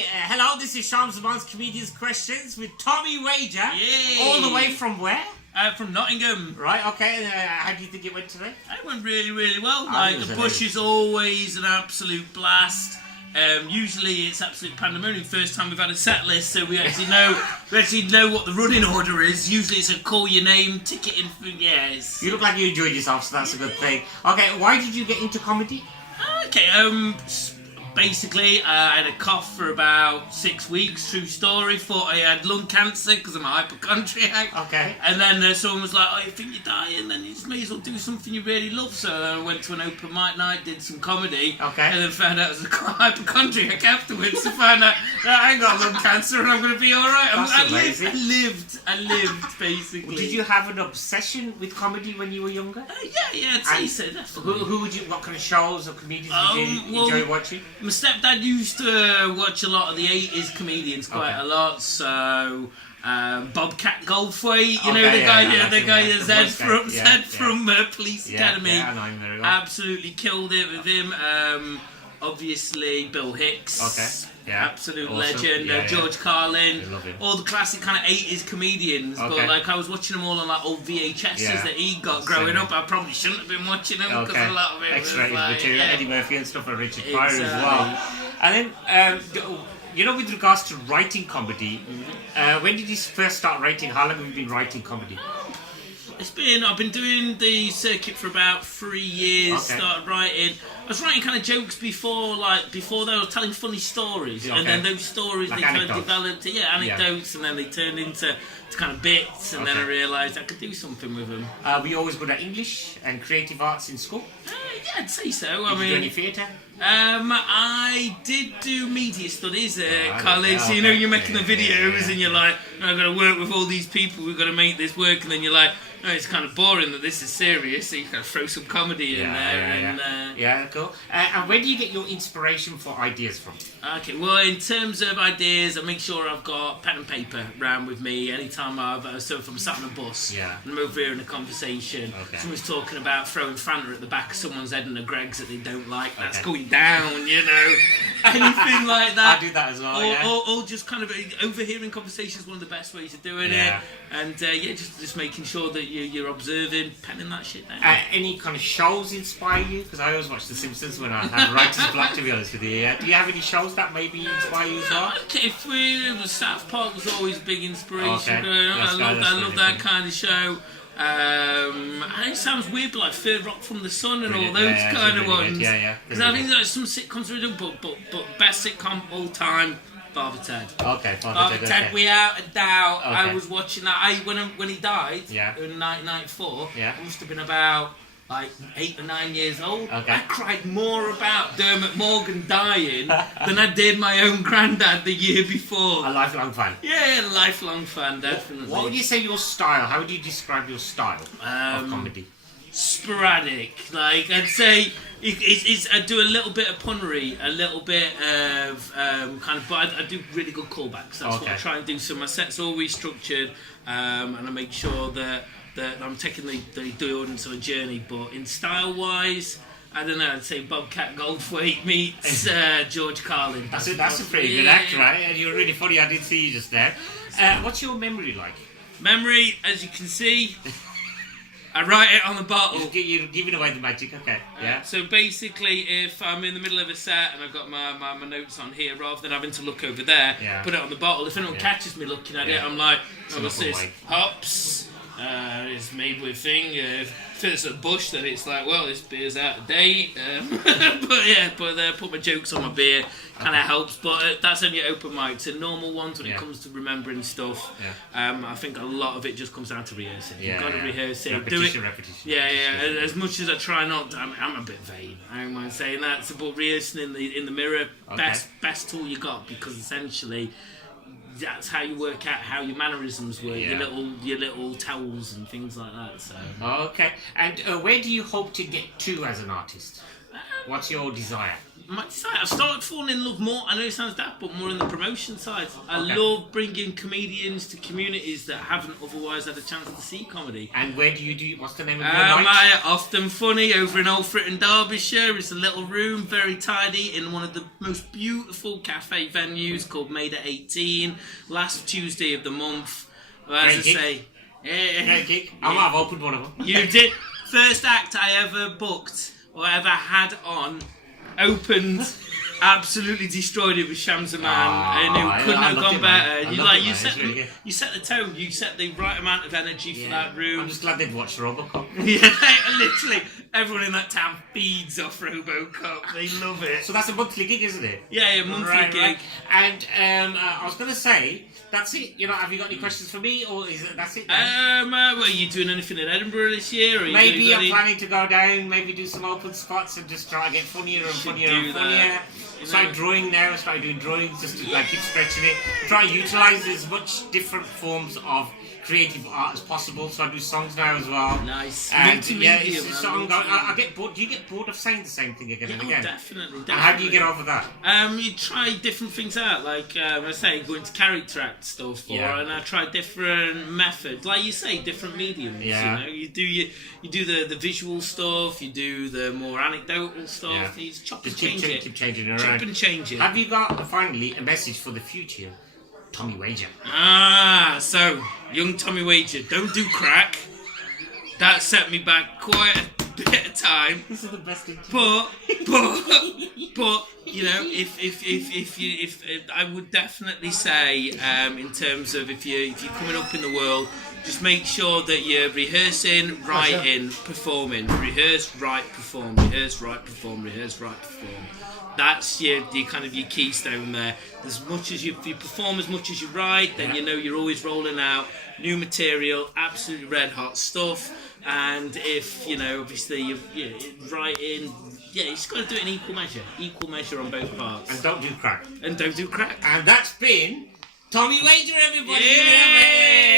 Okay, hello, this is Sham, Zaman's Comedians Questions with Tommy Wager. Yay! All the way from where? From Nottingham. Right, okay, and how do you think it went today? It went really, really well. The amazing. bush is always an absolute blast. Usually it's absolute pandemonium. First time we've had a set list, so we actually know what the running order is. Usually it's a call your name, ticket in. You look like you enjoyed yourself, so that's a good thing. Okay, why did you get into comedy? Okay, basically, I had a cough for about 6 weeks, true story. Thought I had lung cancer because I'm a hypochondriac. Okay. And then someone was like, oh, you think you're dying? Then you just may as well do something you really love. So then I went to an open mic night, did some comedy. Okay. And then found out I was a hypochondriac afterwards. To find out that I ain't got lung cancer and I'm going to be alright. I lived, basically. Did you have an obsession with comedy when you were younger? Yeah, I'd say so, definitely. What kind of shows or comedians did you enjoy watching? My stepdad used to watch a lot of the 80s comedians quite a lot, so Bobcat Goldthwait, you know, the guy Zed from Police Academy, I know him very well. Absolutely killed it with him. Obviously Bill Hicks, absolute legend. George Carlin, all the classic kind of 80s comedians. But like I was watching them all on like old VHSs that he got growing up. I probably shouldn't have been watching them because a lot of it X-rated was like, material, Eddie Murphy and stuff, and Richard Pryor as well. And then, you know, with regards to writing comedy, when did you first start writing? How long have you been writing comedy? I've been doing the circuit for about 3 years. Started writing. I was writing kind of jokes before they were telling funny stories, and then those stories like they kind of developed, anecdotes, and then they turned into kind of bits, and then I realised I could do something with them. Were you always good at English and creative arts in school? Yeah, I'd say so. Did you do any theatre? I did do media studies at college. You know, you're making the videos, and you're like, I've got to work with all these people. We've got to make this work, and then you're like, no, it's kind of boring that this is serious, so you kind of throw some comedy in there. Yeah, cool. And where do you get your inspiration for ideas from? Okay, well, in terms of ideas, I make sure I've got pen and paper around with me anytime so if I'm sat on a bus and I'm over here in a conversation, someone's talking about throwing Fanta at the back of someone's head and a Greggs that they don't like, that's going down, you know, anything like that. I do that as well, or just kind of overhearing conversations is one of the best ways of doing it, and just making sure that you're observing, penning that shit down. Any kind of shows inspire you? Because I always watch The Simpsons when I have writer's block, to be honest with you. Do you have any shows that maybe inspire you as well? South Park was always a big inspiration. I love that kind of show. I know it sounds weird, but like Third Rock from the Sun and all those kind of ones. Because I think that some sitcoms are doing, but best sitcom all time. Father Ted. Father Ted, without a doubt. I was watching that. When he died in 1994, I must have been about like 8 or 9 years old. I cried more about Dermot Morgan dying than I did my own granddad the year before. A lifelong fan. Yeah, a lifelong fan, definitely. What would you say your style? How would you describe your style of comedy? Sporadic. Like I'd say, I do a little bit of punnery, a little bit of but I do really good callbacks. That's what I try and do. So my set's always structured, and I make sure that I'm taking the audience on a journey. But in style wise, I don't know. I'd say Bobcat Goldthwait meets George Carlin. That's a pretty good act, right? And you're really funny. I did see you just there. What's your memory like? Memory, as you can see. I write it on the bottle. You're giving away the magic, So basically, if I'm in the middle of a set and I've got my notes on here, rather than having to look over there, put it on the bottle. If anyone catches me looking at it, I'm like, what's this? Hops. It's made with thing. If it's a bush, then it's like, well, this beer's out of date. But put my jokes on my beer kind of helps. But that's only open mics. And normal ones when it comes to remembering stuff. I think a lot of it just comes down to rehearsing. You've got to rehearse it. Repetition. As much as I try not, I'm a bit vain. I don't mind saying that. So, but rehearsing in the mirror, best tool you got, because essentially that's how you work out how your mannerisms work, your little tells and things like that. So. And where do you hope to get to as an artist? What's your desire? I've started falling in love more. I know it sounds daft, but more on the promotion side. I love bringing comedians to communities that haven't otherwise had a chance to see comedy. And where do you do? What's the name of your night? Often Funny over in Old Fritton, Derbyshire. It's a little room, very tidy, in one of the most beautiful cafe venues called Made at 18. Last Tuesday of the month. As I say, Great gig. I might have opened one of them. You did. First act I ever booked or ever had on. Opened, absolutely destroyed it with Sham Zaman, and it couldn't have gone better. You set the tone, you set the right amount of energy for that room. I'm just glad they'd watched Robocop. Literally, everyone in that town feeds off Robocop. They love it. So that's a monthly gig, isn't it? Yeah, monthly gig. Right. And I was going to say, that's it. Have you got any questions for me, or that's it? Are you doing anything in Edinburgh this year? Maybe I'm planning to go down, maybe do some open spots and just try to get funnier and funnier and funnier. Start drawing now, start doing drawings just to keep stretching it. Try to utilise as much different forms of creative art as possible. So I do songs now as well. Nice. And it's just ongoing. I get bored. Do you get bored of saying the same thing again and again? Definitely. How do you get over that? You try different things out. Like I say, going to character act stuff, and I try different methods. Like you say, different mediums. Yeah. You do the visual stuff. You do the more anecdotal stuff. Yeah. You just chop Just and change it. Keep changing it around. Chop and change it. Have you got finally a message for the future? Tommy Wager. So young Tommy Wager, don't do crack. That set me back quite a bit of time. This is the best thing. But if I would definitely say in terms of if you're coming up in the world, just make sure that you're rehearsing, writing, performing. Rehearse, write, perform. Rehearse, write, perform. Rehearse, write, perform. That's your kind of your keystone there. As much as you perform, as much as you write, then you're always rolling out new material, absolutely red hot stuff. And if obviously you're writing, you just got to do it in equal measure on both parts. And don't do crack. And don't do crack. And that's been Tommy Wager, everybody. Yay!